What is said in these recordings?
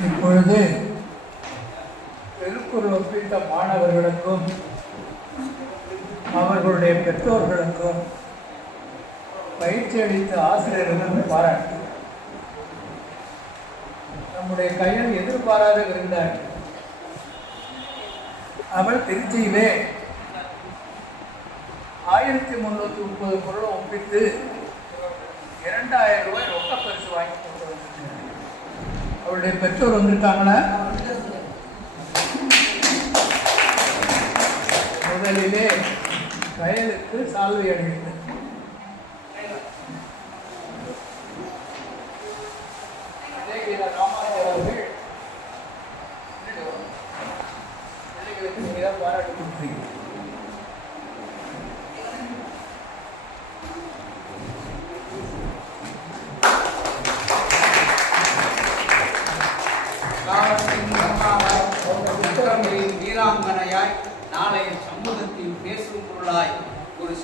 இப்பொழுது திருக்குறள் ஒப்பிட்ட மாணவர்களுக்கும் அவர்களுடைய பெற்றோர்களுக்கும் பயிற்சி அளித்த ஆசிரியர்களுக்கும் பாராட்டு நம்முடைய கையில் எதிர்பாராத இருந்தார் அவள் திருச்சியிலே ஆயிரத்தி முந்நூற்றி முப்பது பொருளும் ஒப்பிட்டு இரண்டாயிரம் ரூபாய் ரொக்க பரிசு வாங்கி அவருடைய பெற்றோர் வந்திருக்காங்களா? முதலிலே வயலுக்கு சால்வை அடைகிறது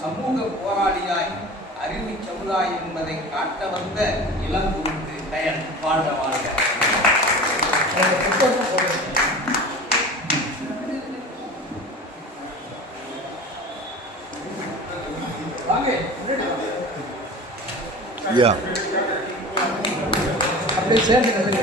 சமூக போராளியாய் அறிவு சமுதாயம் என்பதை காட்ட வந்த இளங்குருத்து கயல் வாழ்க வாழ்க. அப்படியே சேர்ந்து தள்ளி.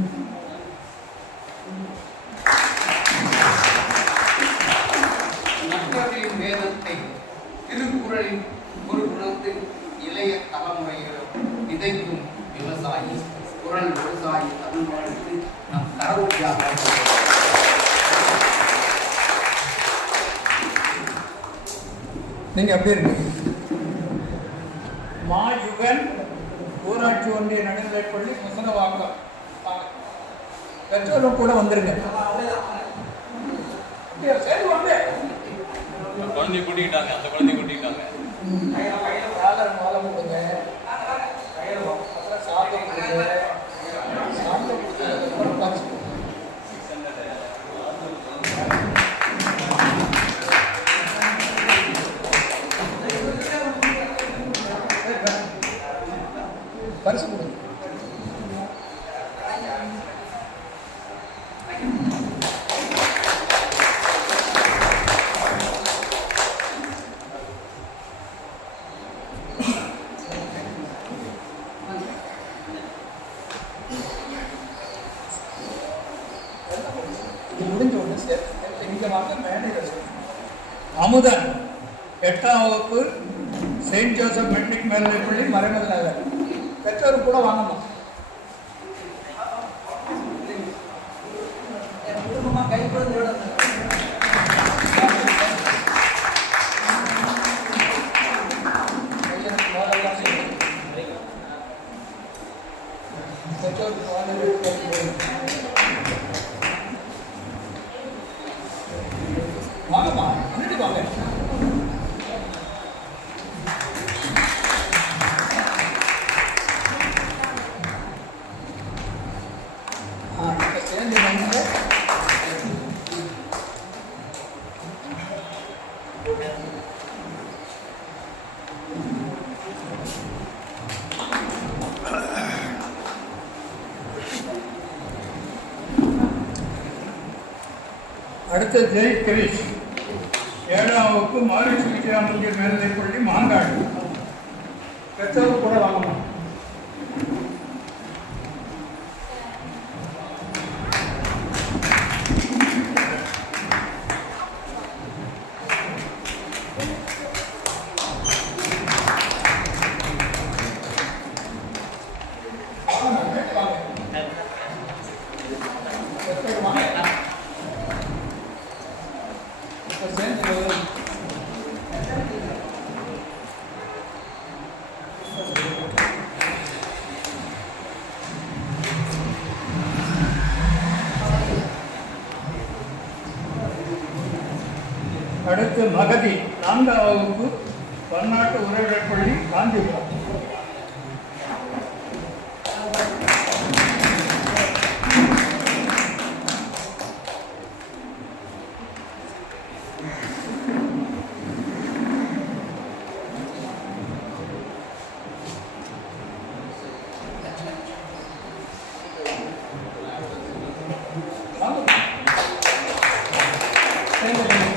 திருக்குறளின் பொருளுணர்ந்து இளைய தலைமுறைகளும் விதைக்கும் விவசாயி குரல் விவசாயி தமிழ்வாழ்த்து நம் கரவுட்டியாக நீங்க அப்படியே இருக்கீங்க மாயுகன் ஊராட்சி ஒன்றிய நடுநிலைப்பள்ளி முசனவாக்கம். பெற்றோரும் கூட வந்துருங்க? சரி வாங்க. குழந்தை கூட்டிக்கிட்டாங்க அந்த குழந்தை கூட்டிக்கிட்டாங்க. இது முடிஞ்ச உடனே சேர்த்து இங்கே வாங்க மேனேஜர் சொல்லுங்க. அமுதன் எட்டாம் வகுப்பு செயின்ட் ஜோசப் மெட்ரிக் மேல்நிலைப்பள்ளி மறைமது நகர். பெற்றோர் கூட வாங்கணும் குடும்பமாக கையெழுத்து அடுத்த ஜெய் கிரீஷ் ஏழாவுக்கு வகுப்பு மாரிச்சு விஜயாமந்திய மேல்நிலைப்பள்ளி மா பெற்றோர் கூட வாங்கணும் பெற்றோர் வாங்க இப்ப சேர்ந்து அடுத்து மகதி நான்காம் வகுப்பு பன்னாட்டு உறவினர் பள்ளி காஞ்சிபுரம் வாங்க. சேர்ந்து பண்ணுங்க.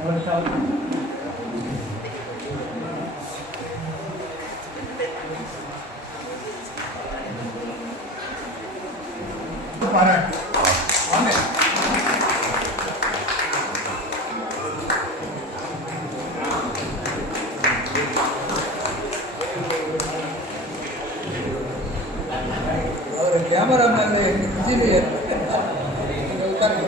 அவர் சாப்பிடு. பாராட்டு. வாங்க. அவர் கேமராமேன் இன்ஜினியர் பாருங்க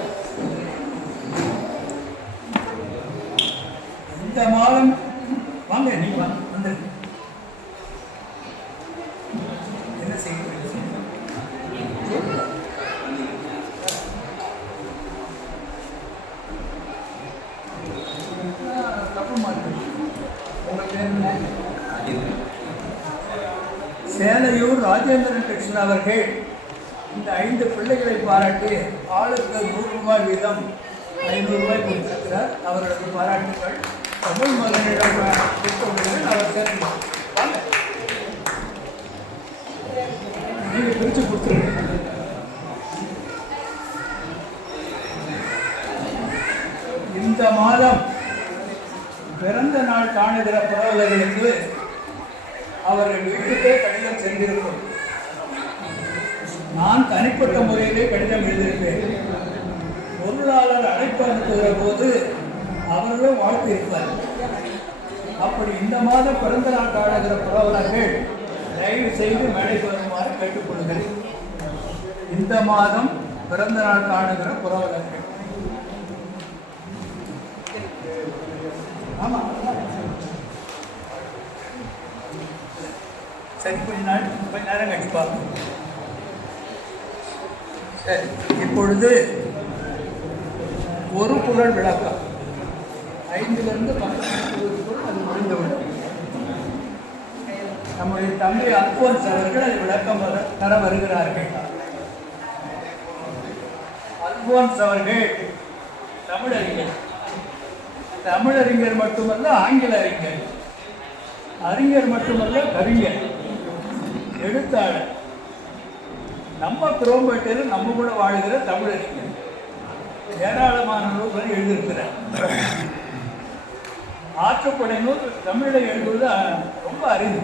ராஜேந்திரன் கிருஷ்ணன் அவர்கள் இந்த ஐந்து பிள்ளைகளை பாராட்டி ஆளுக்கு நூறு ரூபாய் வீதம் ஐநூறு ரூபாய் கொடுத்திருக்கிறார். அவர்களுக்கு பாராட்டுகள் தமிழ் மகனிடம் கொடுத்தவர்கள் அவர் சேர்ந்து நீங்கள் பிரித்து கொடுத்துருக்கீங்க இந்த மாதம் பிறந்த நாள் காணுகிற புறவர்களுக்கு அவர்கள் வீட்டுக்கே கடிதம் சென்றிருக்கும். நான் தனிப்பட்ட முறையிலே கடிதம் எழுதியிருப்பேன். பொருளாளர் அழைப்பு அனுப்புகிற போது அவர்களும் வாழ்த்து இருப்பார். அப்படி இந்த மாதம் பிறந்த நாள் காடுகிற புறவலர்கள் தயவு செய்து மேடைக்கு வருமாறு கேட்டுக்கொள்கிறேன். இந்த மாதம் பிறந்த நாள் காணுகிற புறவலர்கள் ஆமா. சரி கொஞ்ச நாள் கொஞ்ச நேரம் கழிச்சு பார்ப்போம். இப்பொழுது ஒரு குரல் விளக்கம். ஐந்திலிருந்து பத்து அது முடிந்துவிடும் நம்முடைய தம்பி அல்போன்ஸ் அவர்கள் அது விளக்கம் வர தர வருகிறார்கள். அல்போன்ஸ் அவர்கள் தமிழறிஞர். தமிழறிஞர் மட்டுமல்ல ஆங்கில அறிஞர் அறிஞர் மட்டுமல்ல கவிஞர். எழுத்தாளர். நம்ம குரோம்பேட்டையில் நம்ம கூட வாழ்கிற தமிழறிஞர் ஏராளமானவர்கள் எழுதியிருக்கிறார். ஆற்றுப்படை நூல் தமிழில் எழுதுவது ரொம்ப அரிது.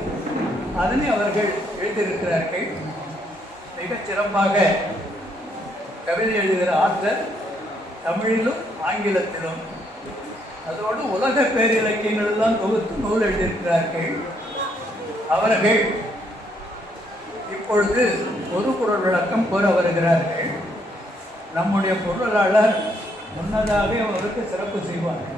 அதனை அவர்கள் எழுதியிருக்கிறார்கள். மிகச் சிறப்பாக கவிதை எழுதுகிற ஆற்றல் தமிழிலும் ஆங்கிலத்திலும். அதோடு உலக பேரிலக்கியங்களெல்லாம் தொகுத்து நூல் எழுதியிருக்கிறார்கள். அவர்கள் இப்பொழுது ஒரு குரல் விளக்கம் கோர வருகிறார்கள். நம்முடைய பொருளாளர் முன்னதாகவே அவருக்கு சிறப்பு செய்வார்கள்.